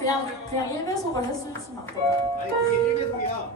그냥 그냥 1배속을 했을 수는 없거든. 아니 그게 1배속이야.